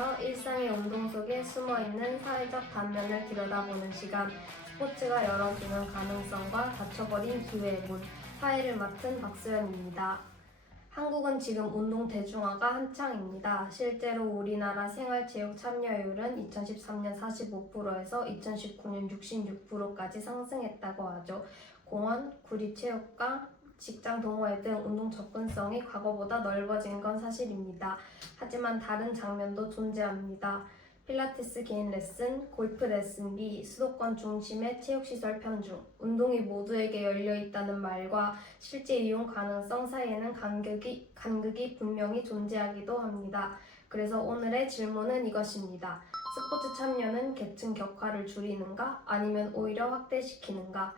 안녕하세요. 일상의 운동 속에 숨어 있는 사회적 단면을 들여다보는 시간 스포츠가 열어주는 가능성과 닫혀버린 기회의 문 사회를 맡은 박수연입니다. 한국은 지금 운동 대중화가 한창입니다. 실제로 우리나라 생활체육 참여율은 2013년 45%에서 2019년 66%까지 상승했다고 하죠. 공원, 구리체육관, 직장 동호회 등 운동 접근성이 과거보다 넓어진 건 사실입니다. 하지만 다른 장면도 존재합니다. 필라테스 개인 레슨, 골프 레슨비, 수도권 중심의 체육시설 편중, 운동이 모두에게 열려 있다는 말과 실제 이용 가능성 사이에는 간극이, 간극이 분명히 존재하기도 합니다. 그래서 오늘의 질문은 이것입니다. 스포츠 참여는 계층 격화를 줄이는가 아니면 오히려 확대시키는가?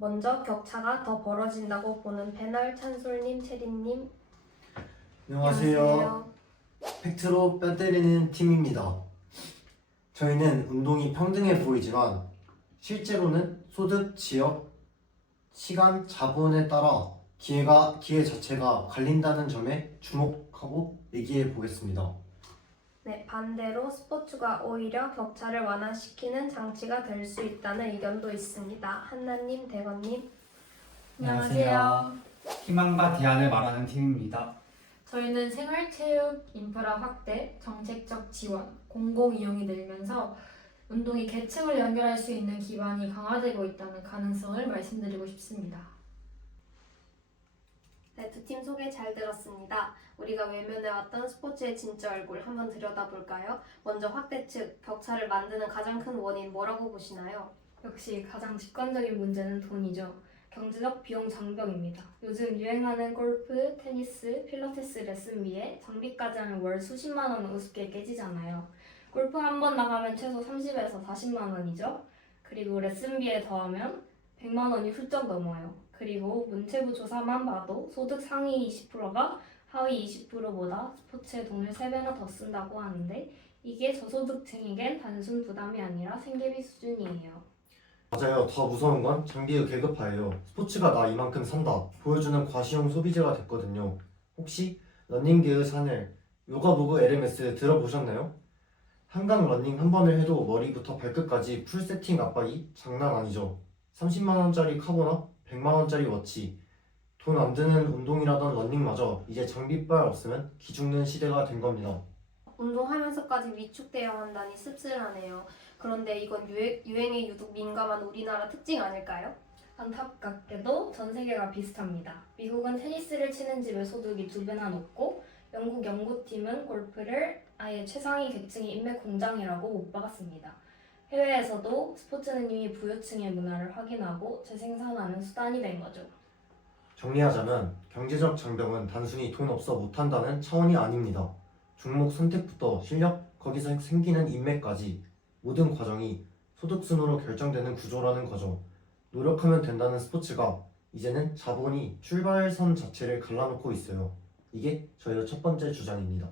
먼저 격차가 더 벌어진다고 보는 패널 찬솔님, 체리님 안녕하세요. 팩트로 뼈 때리는 팀입니다. 저희는 운동이 평등해 보이지만 실제로는 소득, 지역, 시간, 자본에 따라 기회가 기회 자체가 갈린다는 점에 주목하고 얘기해 보겠습니다. 네, 반대로 스포츠가 오히려 격차를 완화시키는 장치가 될 수 있다는 의견도 있습니다. 한나님, 대건님. 안녕하세요. 희망과 대안을 말하는 팀입니다. 저희는 생활체육 인프라 확대, 정책적 지원, 공공 이용이 늘면서 운동이 계층을 연결할 수 있는 기반이 강화되고 있다는 가능성을 말씀드리고 싶습니다. 네, 두 팀 소개 잘 들었습니다. 우리가 외면해왔던 스포츠의 진짜 얼굴 한번 들여다볼까요? 먼저 확대 측, 격차를 만드는 가장 큰 원인 뭐라고 보시나요? 역시 가장 직관적인 문제는 돈이죠. 경제적 비용 장벽입니다. 요즘 유행하는 골프, 테니스, 필라테스 레슨 비에 장비까지 하면 월 수십만 원은 우습게 깨지잖아요. 골프 한 번 나가면 최소 30에서 40만 원이죠. 그리고 레슨비에 더하면 100만 원이 훌쩍 넘어요. 그리고 문체부 조사만 봐도 소득 상위 20%가 하위 20%보다 스포츠에 돈을 3배나 더 쓴다고 하는데 이게 저소득층에겐 단순 부담이 아니라 생계비 수준이에요. 맞아요. 더 무서운 건 장비의 계급화예요. 스포츠가 나 이만큼 산다 보여주는 과시용 소비재가 됐거든요. 혹시 러닝계의 샤넬, 요가보그 LMS 들어보셨나요? 한강 러닝 한 번을 해도 머리부터 발끝까지 풀 세팅 압박이 장난 아니죠. 30만 원짜리 카보나 100만 원짜리 워치, 돈 안 드는 운동이라던 러닝마저 이제 장비빨 없으면 기죽는 시대가 된 겁니다. 운동하면서까지 위축되어 한다니 씁쓸하네요. 그런데 이건 유행, 유행에 유독 민감한 우리나라 특징 아닐까요? 안타깝게도 전 세계가 비슷합니다. 미국은 테니스를 치는 집의 소득이 두 배나 높고 영국 연구팀은 골프를 아예 최상위 계층의 인맥 공장이라고 못 박았습니다. 해외에서도 스포츠는 이미 부유층의 문화를 확인하고 재생산하는 수단이 된 거죠. 정리하자면 경제적 장벽은 단순히 돈 없어 못한다는 차원이 아닙니다. 종목 선택부터 실력, 거기서 생기는 인맥까지 모든 과정이 소득순으로 결정되는 구조라는 거죠. 노력하면 된다는 스포츠가 이제는 자본이 출발선 자체를 갈라놓고 있어요. 이게 저희의 첫 번째 주장입니다.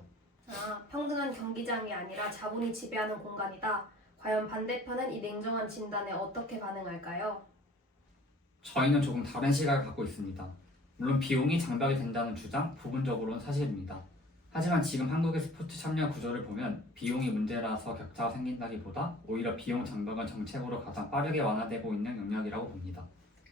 아, 평등한 경기장이 아니라 자본이 지배하는 공간이다. 과연 반대편은 이 냉정한 진단에 어떻게 반응할까요? 저희는 조금 다른 시각을 갖고 있습니다. 물론 비용이 장벽이 된다는 주장 부분적으로는 사실입니다. 하지만 지금 한국의 스포츠 참여 구조를 보면 비용이 문제라서 격차가 생긴다기보다 오히려 비용 장벽은 정책으로 가장 빠르게 완화되고 있는 영역이라고 봅니다.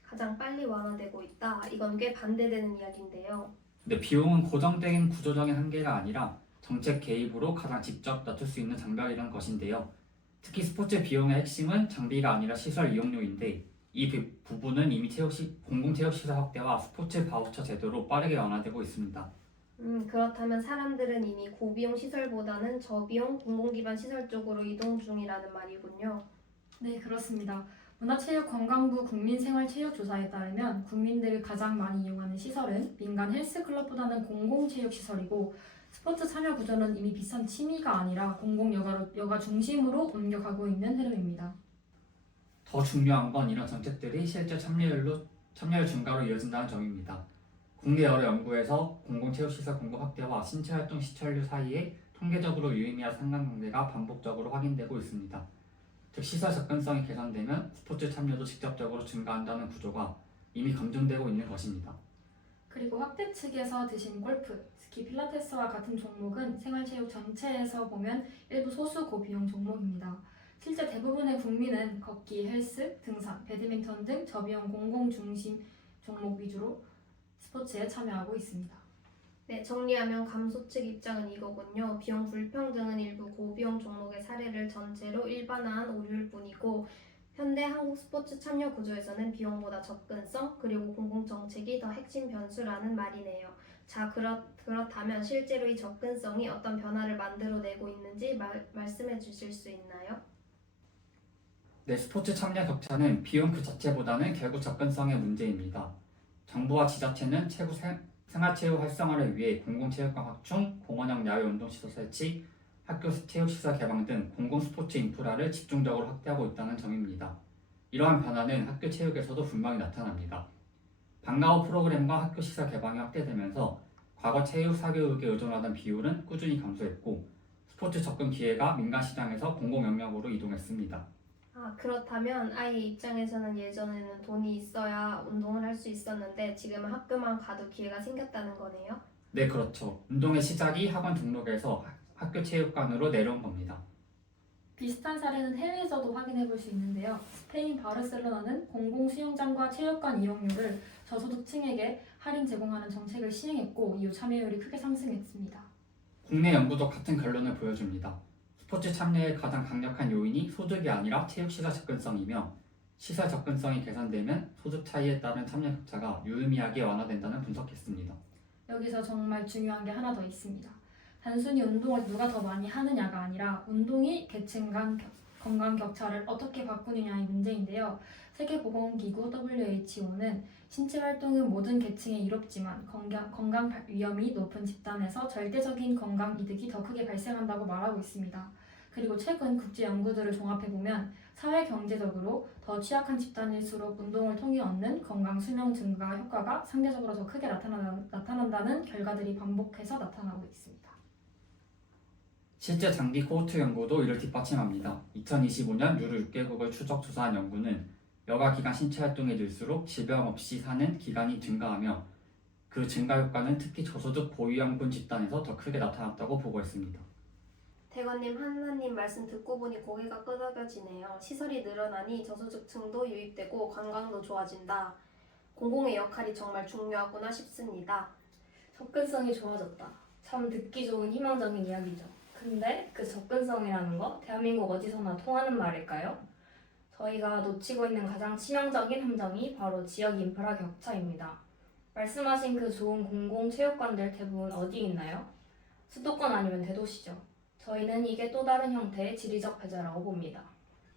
가장 빨리 완화되고 있다. 이건 꽤 반대되는 이야기인데요. 근데 비용은 고정된 구조적인 한계가 아니라 정책 개입으로 가장 직접 낮출 수 있는 장벽이라는 것인데요. 특히 스포츠 비용의 핵심은 장비가 아니라 시설 이용료인데 이 부- 부분은 이미 체육시, 공공체육시설 확대와 스포츠 바우처 제도로 빠르게 완화되고 있습니다. 음, 그렇다면 사람들은 이미 고비용 시설보다는 저비용 공공기반 시설 쪽으로 이동 중이라는 말이군요. 네, 그렇습니다. 문화체육관광부 국민생활체육조사에 따르면 국민들이 가장 많이 이용하는 시설은 민간 헬스클럽보다는 공공체육시설이고 스포츠 참여 구조는 이미 비싼 취미가 아니라 공공 여가로 여가 중심으로 옮겨가고 있는 흐름입니다. 더 중요한 건 이런 정책들이 실제 참여율로 참여율 증가로 이어진다는 점입니다. 국내 여러 연구에서 공공체육시설 공급 확대와 신체활동 시청률 사이에 통계적으로 유의미한 상관관계가 반복적으로 확인되고 있습니다. 즉 시설 접근성이 개선되면 스포츠 참여도 직접적으로 증가한다는 구조가 이미 검증되고 있는 것입니다. 그리고 학대 측에서 드신 골프, 스키 필라테스와 같은 종목은 생활체육 전체에서 보면 일부 소수 고비용 종목입니다. 실제 대부분의 국민은 걷기, 헬스, 등산, 배드민턴 등 저비용 공공 중심 종목 위주로 스포츠에 참여하고 있습니다. 네, 정리하면 감소 측 입장은 이거군요. 비용 불평등은 일부 고비용 종목의 사례를 전체로 일반화한 오류일 뿐이고 현대 한국 스포츠 참여 구조에서는 비용보다 접근성 그리고 공공 정책이 더 핵심 변수라는 말이네요. 자, 그렇, 그렇다면 실제로 이 접근성이 어떤 변화를 만들어내고 있는지 말, 말씀해 주실 수 있나요? 네, 스포츠 참여 격차는 비용 그 자체보다는 결국 접근성의 문제입니다. 정부와 지자체는 체구 생, 생활체육 활성화를 위해 공공체육관 확충, 공원형 야외 운동시설 설치, 학교 체육시설 개방 등 공공 스포츠 인프라를 집중적으로 확대하고 있다는 점입니다. 이러한 변화는 학교 체육에서도 분명히 나타납니다. 방과후 프로그램과 학교 시설 개방이 확대되면서 과거 체육 사교육에 의존하던 비율은 꾸준히 감소했고 스포츠 접근 기회가 민간 시장에서 공공 영역으로 이동했습니다. 아, 그렇다면 아이 입장에서는 예전에는 돈이 있어야 운동을 할 수 있었는데 지금은 학교만 가도 기회가 생겼다는 거네요. 네, 그렇죠. 운동의 시작이 학원 등록에서 하- 학교 체육관으로 내려온 겁니다. 비슷한 사례는 해외에서도 확인해 볼 수 있는데요. 스페인 바르셀로나는 공공 수영장과 체육관 이용료를 저소득층에게 할인 제공하는 정책을 시행했고 이후 참여율이 크게 상승했습니다. 국내 연구도 같은 결론을 보여줍니다. 스포츠 참여의 가장 강력한 요인이 소득이 아니라 체육 시설 접근성이며 시설 접근성이 개선되면 소득 차이에 따른 참여 격차가 유의미하게 완화된다는 분석했습니다. 여기서 정말 중요한 게 하나 더 있습니다. 단순히 운동을 누가 더 많이 하느냐가 아니라 운동이 계층 간 겨- 건강 격차를 어떻게 바꾸느냐의 문제인데요. 세계보건기구 WHO는 신체 활동은 모든 계층에 이롭지만 건강, 건강 발- 위험이 높은 집단에서 절대적인 건강 이득이 더 크게 발생한다고 말하고 있습니다. 그리고 최근 국제 연구들을 종합해 보면 사회 경제적으로 더 취약한 집단일수록 운동을 통해 얻는 건강 수명 증가 효과가 상대적으로 더 크게 나타나, 나타난다는 결과들이 반복해서 나타나고 있습니다. 실제 장기 코호트 연구도 이를 뒷받침합니다. 2025년 유로 6개국을 추적 조사한 연구는 여가 기간 신체 활동이 늘수록 질병 없이 사는 기간이 증가하며 그 증가 효과는 특히 저소득 고위험군 집단에서 더 크게 나타났다고 보고했습니다. 대관님, 한나님 말씀 듣고 보니 고개가 끄덕여지네요. 시설이 늘어나니 저소득층도 유입되고 관광도 좋아진다. 공공의 역할이 정말 중요하구나 싶습니다. 접근성이 좋아졌다. 참 듣기 좋은 희망적인 이야기죠. 근데 그 접근성이라는 거 대한민국 어디서나 통하는 말일까요? 저희가 놓치고 있는 가장 치명적인 함정이 바로 지역 인프라 격차입니다. 말씀하신 그 좋은 공공 체육관들 대부분 어디 있나요? 수도권 아니면 대도시죠. 저희는 이게 또 다른 형태의 지리적 배제라고 봅니다.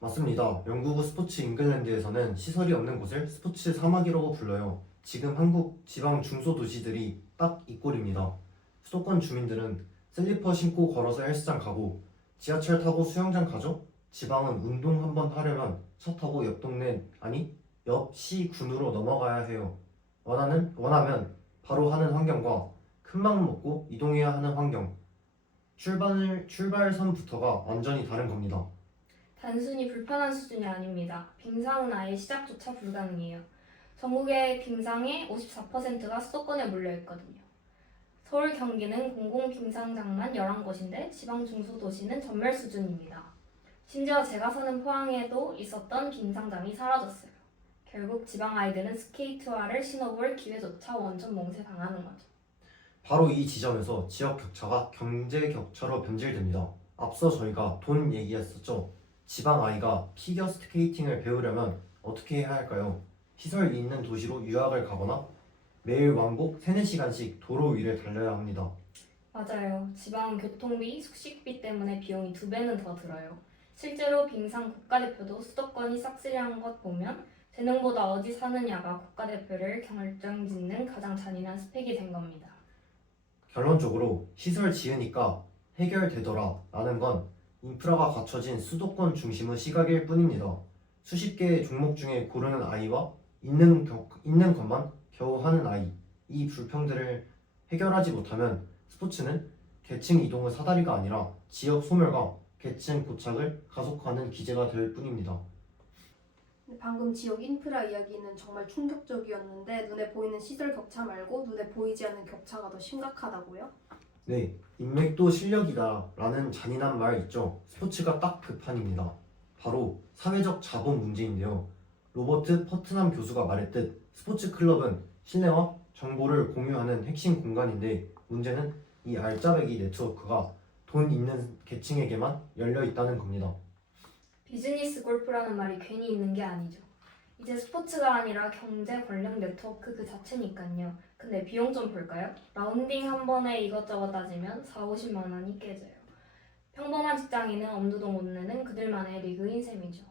맞습니다. 영국 스포츠 잉글랜드에서는 시설이 없는 곳을 스포츠 사막이라고 불러요. 지금 한국 지방 중소도시들이 딱 이 꼴입니다. 수도권 주민들은 슬리퍼 신고 걸어서 헬스장 가고 지하철 타고 수영장 가죠? 지방은 운동 한 번 하려면 차 타고 옆 동네 아니 옆 시 군으로 넘어가야 해요. 원하는 원하면 바로 하는 환경과 큰맘 먹고 이동해야 하는 환경. 출발 출발선부터가 완전히 다른 겁니다. 단순히 불편한 수준이 아닙니다. 빙상은 아예 시작조차 불가능해요. 전국의 빙상의 54%가 수도권에 몰려 있거든요. 서울, 경기는 공공 빙상장만 11곳인데 지방 중소도시는 전멸 수준입니다. 심지어 제가 사는 포항에도 있었던 빙상장이 사라졌어요. 결국 지방 아이들은 스케이트화를 신어볼 기회조차 원천 몽쇄당하는 거죠. 바로 이 지점에서 지역 격차가 경제 격차로 변질됩니다. 앞서 저희가 돈 얘기했었죠. 지방 아이가 피겨 스케이팅을 배우려면 어떻게 해야 할까요? 시설이 있는 도시로 유학을 가거나 매일 왕복 3, 4시간씩 도로 위를 달려야 합니다. 맞아요. 지방 교통비, 숙식비 때문에 비용이 두 배는 더 들어요. 실제로 빙상 국가대표도 수도권이 싹쓸이한 것 보면 재능보다 어디 사느냐가 국가대표를 결정짓는 가장 잔인한 스펙이 된 겁니다. 결론적으로 시설 지으니까 해결되더라 라는 건 인프라가 갖춰진 수도권 중심의 시각일 뿐입니다. 수십 개의 종목 중에 고르는 아이와 있는, 겨, 있는 것만 겨우 하는 아이 이 불평들을 해결하지 못하면 스포츠는 계층 이동의 사다리가 아니라 지역 소멸과 계층 고착을 가속화하는 기제가 될 뿐입니다. 방금 지역 인프라 이야기는 정말 충격적이었는데 눈에 보이는 시설 격차 말고 눈에 보이지 않는 격차가 더 심각하다고요? 네, 인맥도 실력이다 라는 잔인한 말 있죠. 스포츠가 딱 그 판입니다. 바로 사회적 자본 문제인데요. 로버트 퍼트남 교수가 말했듯 스포츠 클럽은 신뢰와 정보를 공유하는 핵심 공간인데 문제는 이 알짜배기 네트워크가 돈 있는 계층에게만 열려 있다는 겁니다. 비즈니스 골프라는 말이 괜히 있는 게 아니죠. 이제 스포츠가 아니라 경제 권력 네트워크 그 자체니까요. 근데 비용 좀 볼까요? 라운딩 한 번에 이것저것 따지면 4, 50만 원이 깨져요. 평범한 직장인은 엄두도 못 내는 그들만의 리그인 셈이죠.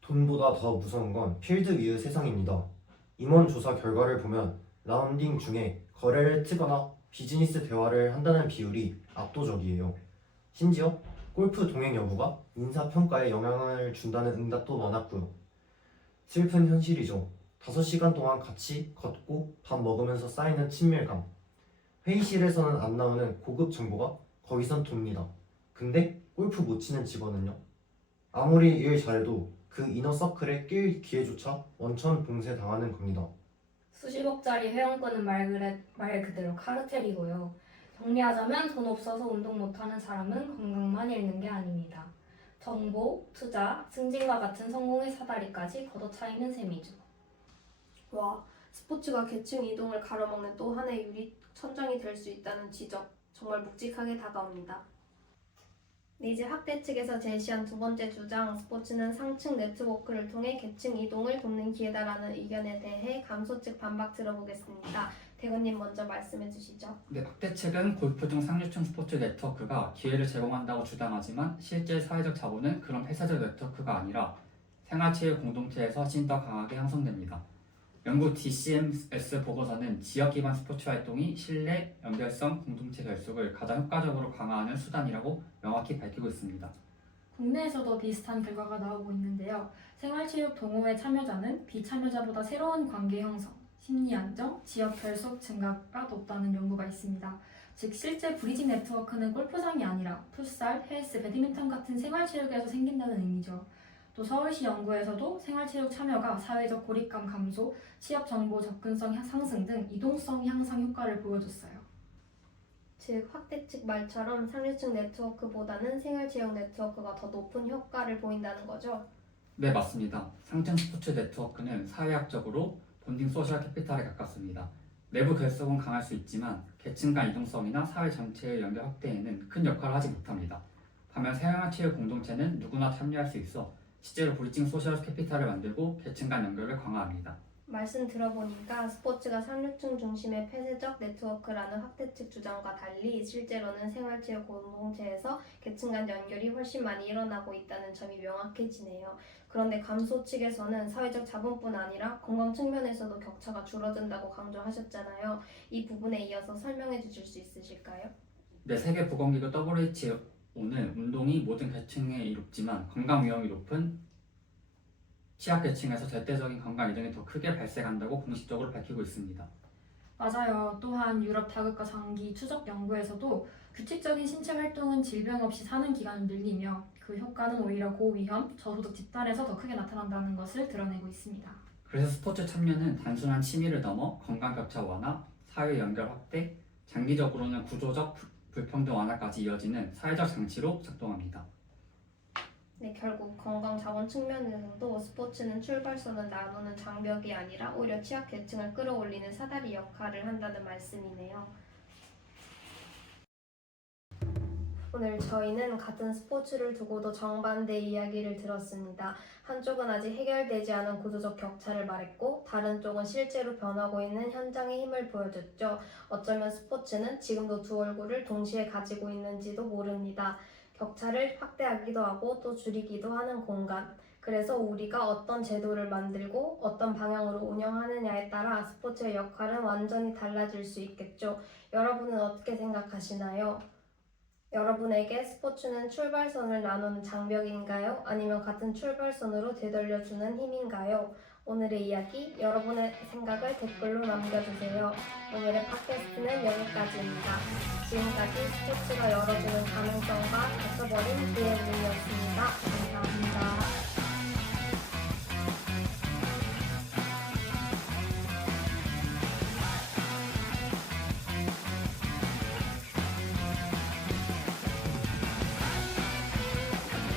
돈보다 더 무서운 건 필드 위의 세상입니다. 임원 조사 결과를 보면 라운딩 중에 거래를 트거나 비즈니스 대화를 한다는 비율이 압도적이에요. 심지어 골프 동행 여부가 인사 평가에 영향을 준다는 응답도 많았고요. 슬픈 현실이죠. 5시간 동안 같이 걷고 밥 먹으면서 쌓이는 친밀감. 회의실에서는 안 나오는 고급 정보가 거기선 돕니다. 근데 골프 못 치는 직원은요? 아무리 일 잘해도 그 이너 서클에 낄 기회조차 원천 봉쇄 당하는 겁니다. 수십억짜리 회원권은 말, 그래, 말 그대로 카르텔이고요. 정리하자면 돈 없어서 운동 못하는 사람은 건강만 잃는 게 아닙니다. 정보, 투자, 승진과 같은 성공의 사다리까지 걷어차이는 셈이죠. 와, 스포츠가 계층 이동을 가로막는 또 하나의 유리 천장이 될 수 있다는 지적 정말 묵직하게 다가옵니다. 니즈 학대 측에서 제시한 두 번째 주장 스포츠는 상층 네트워크를 통해 계층 이동을 돕는 기회다라는 의견에 대해 감소 측 반박 들어보겠습니다. 대건님 먼저 말씀해 주시죠. 네, 학대 측은 골프 등 상류층 스포츠 네트워크가 기회를 제공한다고 주장하지만 실제 사회적 자본은 그런 폐쇄적 네트워크가 아니라 생활체육 공동체에서 훨씬 더 강하게 형성됩니다. 영국 DCMS 보고서는 지역 기반 스포츠 활동이 신뢰, 연결성, 공동체 결속을 가장 효과적으로 강화하는 수단이라고 명확히 밝히고 있습니다. 국내에서도 비슷한 결과가 나오고 있는데요. 생활체육 동호회 참여자는 비참여자보다 새로운 관계 형성, 심리 안정, 지역 결속 증가가 높다는 연구가 있습니다. 즉 실제 브리징 네트워크는 골프장이 아니라 풋살, 헬스, 배드민턴 같은 생활체육에서 생긴다는 의미죠. 또 서울시 연구에서도 생활체육 참여가 사회적 고립감 감소, 취업 정보 접근성 향- 상승 등 이동성 향상 효과를 보여줬어요. 즉 학대 측 말처럼 상류층 네트워크보다는 생활체육 네트워크가 더 높은 효과를 보인다는 거죠. 네, 맞습니다. 상층 스포츠 네트워크는 사회학적으로 본딩 소셜 캐피탈에 가깝습니다. 내부 결속은 강할 수 있지만 계층 간 이동성이나 사회 전체의 연결 확대에는 큰 역할을 하지 못합니다. 반면 생활체육 공동체는 누구나 참여할 수 있어 실제로 브리징 소셜 캐피탈을 만들고 계층 간 연결을 강화합니다. 말씀 들어보니까 스포츠가 상류층 중심의 폐쇄적 네트워크라는 학대 측 주장과 달리 실제로는 생활체육 공동체에서 계층 간 연결이 훨씬 많이 일어나고 있다는 점이 명확해지네요. 그런데 감소 측에서는 사회적 자본뿐 아니라 건강 측면에서도 격차가 줄어든다고 강조하셨잖아요. 이 부분에 이어서 설명해 주실 수 있으실까요? 네, 세계 보건기구 WHO 는 운동이 모든 계층에 이롭지만 건강 위험이 높은 취약 계층에서 절대적인 건강 이동이 더 크게 발생한다고 공식적으로 밝히고 있습니다. 맞아요. 또한 유럽 다극과 장기 추적 연구에서도 규칙적인 신체 활동은 질병 없이 사는 기간을 늘리며 그 효과는 오히려 고위험, 저소득 집단에서 더 크게 나타난다는 것을 드러내고 있습니다. 그래서 스포츠 참여는 단순한 취미를 넘어 건강 격차 완화, 사회 연결 확대, 장기적으로는 구조적 불- 불평등 완화까지 이어지는 사회적 장치로 작동합니다. 네, 결국 건강 자본 측면에서도 스포츠는 출발선을 나누는 장벽이 아니라 오히려 취약 계층을 끌어올리는 사다리 역할을 한다는 말씀이네요. 오늘 저희는 같은 스포츠를 두고도 정반대 이야기를 들었습니다. 한쪽은 아직 해결되지 않은 구조적 격차를 말했고, 다른 쪽은 실제로 변하고 있는 현장의 힘을 보여줬죠. 어쩌면 스포츠는 지금도 두 얼굴을 동시에 가지고 있는지도 모릅니다. 격차를 확대하기도 하고 또 줄이기도 하는 공간. 그래서 우리가 어떤 제도를 만들고 어떤 방향으로 운영하느냐에 따라 스포츠의 역할은 완전히 달라질 수 있겠죠. 여러분은 어떻게 생각하시나요? 여러분에게 스포츠는 출발선을 나누는 장벽인가요? 아니면 같은 출발선으로 되돌려주는 힘인가요? 오늘의 이야기, 여러분의 생각을 댓글로 남겨주세요. 오늘의 팟캐스트는 여기까지입니다. 지금까지 스포츠가 열어주는 가능성과 닫혀버린 기회 문이었습니다.